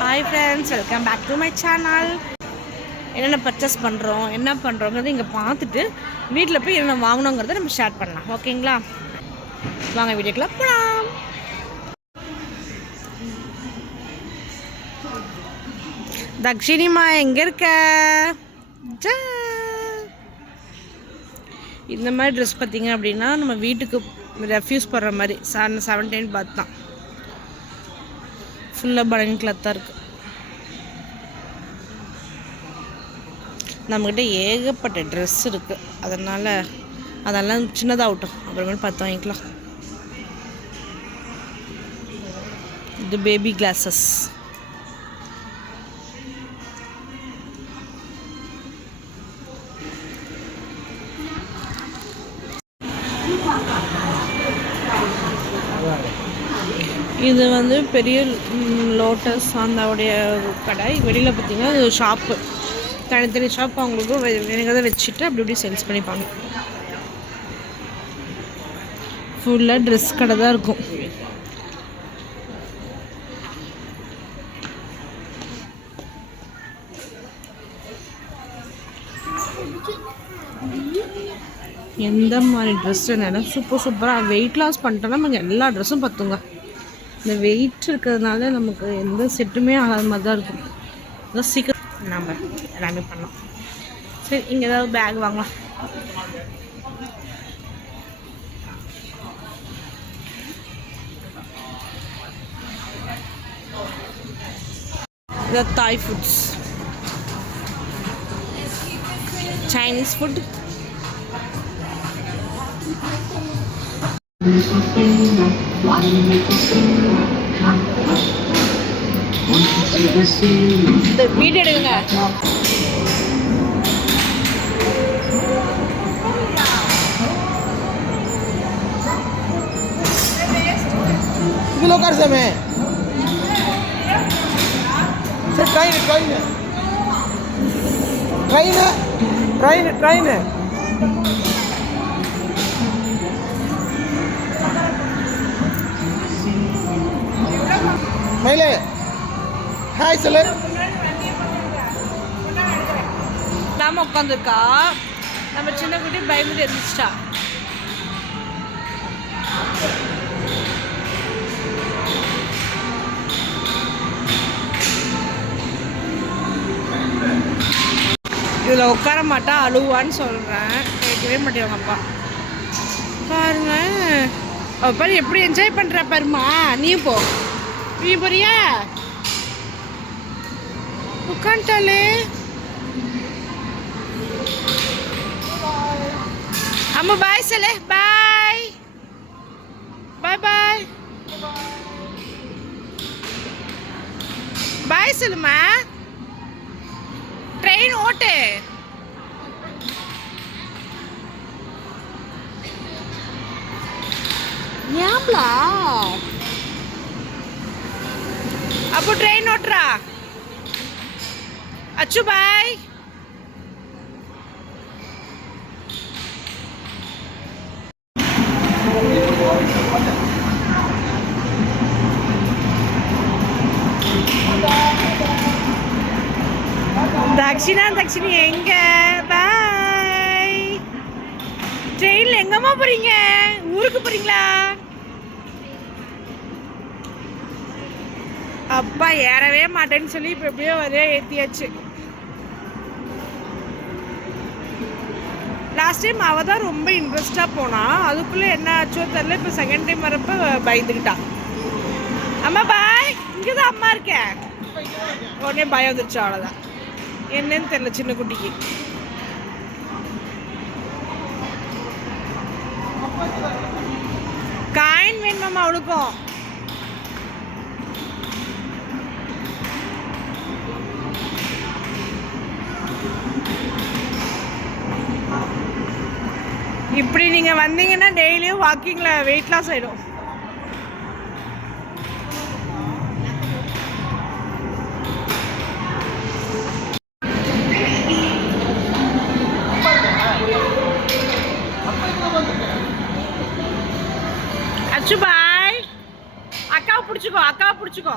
Hi friends, welcome back to my channel. என்னென்ன purchase பண்ணுறோம், என்ன பண்ணுறோங்கிறத இங்கே பார்த்துட்டு வீட்டில் போய் என்னென்ன வாங்கணுங்கிறத நம்ம ஷேர் பண்ணலாம். ஓகேங்களா? வாங்க வீடியோக்குள்ள போகலாம். தக்ஷினிமா எங்கே இருக்க? இந்த மாதிரி ட்ரெஸ் பார்த்திங்க அப்படின்னா நம்ம வீட்டுக்கு ரெஃப்யூஸ் போடுற மாதிரி 17 பார்த்து தான் ஃபுல்லாக பனியன் கிளாத்தாக இருக்குது. நம்மக்கிட்ட ஏகப்பட்ட ட்ரெஸ் இருக்குது, அதெல்லாம் சின்னதாகட்டும், அப்புறமேட்டு பார்த்து வாங்கிக்கலாம். இது பேபி கிளாஸஸ். இது வந்து பெரிய லோட்டஸ் அந்தவுடைய கடை. வெளியில் பார்த்திங்கன்னா இது ஷாப்பு, தனித்தனி ஷாப். அவங்களுக்கு வேணுங்கிறத வச்சுட்டு அப்படி இப்படி சேல்ஸ் பண்ணிப்பாங்க. ஃபுல்லாக ட்ரெஸ் கடை தான் இருக்கும். எந்த மாதிரி ட்ரெஸ் வேணாலும் சூப்பராக வெயிட் லாஸ் பண்ணிட்டோன்னா நமக்கு எல்லா ட்ரெஸ்ஸும் பத்துங்க. இந்த வெயிட் இருக்கிறதுனால நமக்கு எந்த செட்டுமே ஆகாத மாதிரி தான் இருக்கும். அதான் சீக்கிரம் நம்ம எல்லாமே பண்ணோம். சரி, இங்கே ஏதாவது பேக் வாங்கலாம். இது தாய் ஃபுட்ஸ், சைனீஸ் ஃபுட். இந்த வீடியோ எடுங்க. किलो कर समय सर ट्रेन मैले ஹாய் சொல்லு. நாம உட்காந்துருக்கா, நம்ம சின்ன குட்டி பயந்துட்டு இருந்துச்சா. இதில் உட்கார மாட்டா, அழுவான்னு சொல்கிறேன், கேட்கவே மாட்டேன் அப்பா. பாருங்க பாரு எப்படி என்ஜாய் பண்ணுற பாருமா. நீ போறியா? உட்காந்துட்டாலே. அம்மா பாய் சொல்லு. பாய் பாய் பாய் பாய் சொல்லுமா. ட்ரெயின் ஓட்டு. ஏம்லா அப்போ ட்ரெயின் ஓட்டுறா. அச்சு பாய். தக்ஷினி எங்க? பாய். ட்ரெயின்ல எங்கம்மா போறீங்க? ஊருக்கு போறீங்களா? அப்பா ஏறவே மாட்டேன்னு சொல்லி இப்போ எப்படியோ வரைய ஏற்றியாச்சு. லாஸ்ட் டைம் அவள் தான் ரொம்ப இன்ட்ரெஸ்டாக போனா, அதுக்குள்ளே என்ன ஆச்சோ தெரியல. இப்போ செகண்ட் டைம் வரப்போ பயந்துக்கிட்டான். அம்மா பாய். இங்கே தான் அம்மா இருக்கேன். உடனே பயம் வந்துருச்சு, அவ்வளோதான். என்னன்னு தெரியல சின்ன குட்டிக்கு. காயின் வேணுமாம்மா அவளுக்கும். இப்படி நீங்கள் வந்தீங்கன்னா டெய்லியும் வாக்கிங்கில் வெயிட் லாஸ் ஆகிடும். அச்சு பாய். அக்காவை பிடிச்சிக்கோ.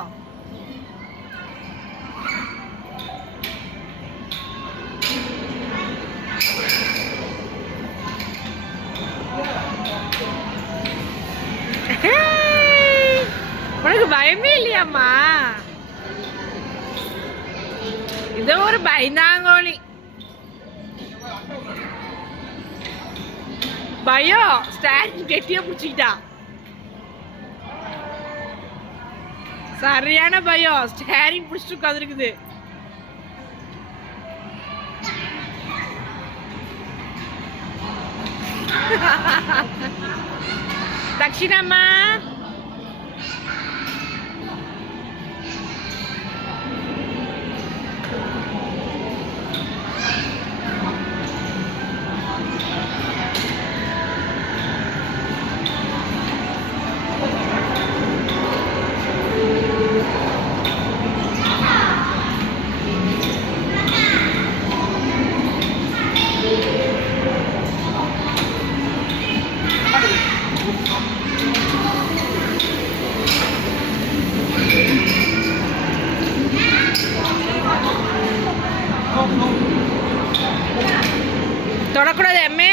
இது ஒரு பயந்தாங்கோலி. பயம் ஸ்டாரிங் கெட்டியா பிடிச்சிக்கிட்டா. சரியான பயம் ஸ்டாரிங் பிடிச்சிட்டு உட்காந்துருக்குது. தக்ஷிணம்மா தொடக்கூடாது அம்மே.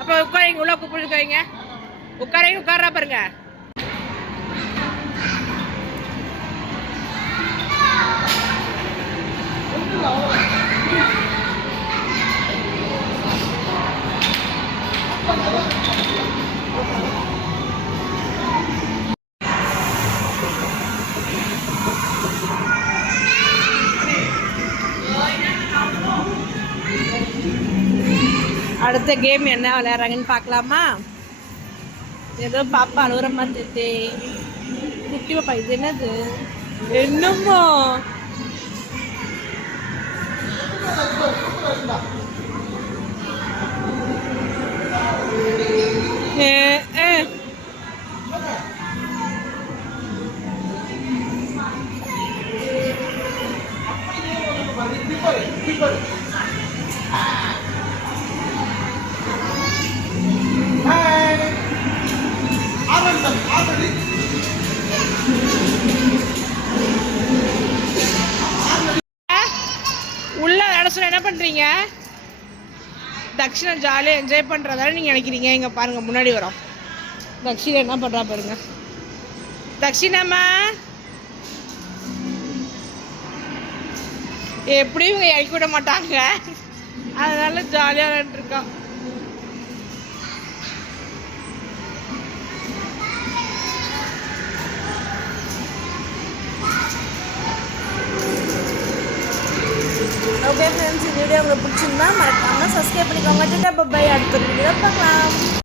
அப்ப உட்காரிங்க, உள்ள கூப்பிடுங்க. உட்காரங்க, உட்கார்றா பாருங்க. அடுத்த கேம் என்ன விளையாடுறாங்கன்னு பார்க்கலாமா? ஏதோ பாப்பா அழுகுற மாதிரி தெரியுதே. குட்டி பாப்பா இது என்னது? என்னமோ உள்ள இடத்துல என்ன பண்றீங்க? தக்ஷிணா ஜாலியாக என்ஜாய் பண்ணுறதால நீங்கள் நினைக்கிறீங்க. இங்கே பாருங்க, முன்னாடி வரோம். தக்ஷிணா என்ன பண்ணுறா பாருங்க. தக்ஷிணாம்மா எப்படியும் இவங்க இறக்கி விட மாட்டாங்க, அதனால ஜாலியாக விளையாண்டுருக்கான். ஓகே ஃப்ரெண்ட்ஸ், இந்த வீடியோ உங்களுக்கு பிடிச்சிருந்தா மறக்காமல் சப்ஸ்கிரைப் பண்ணிக்கோங்க. Tata bye. அடுத்த வீடியோ பார்க்கலாம்.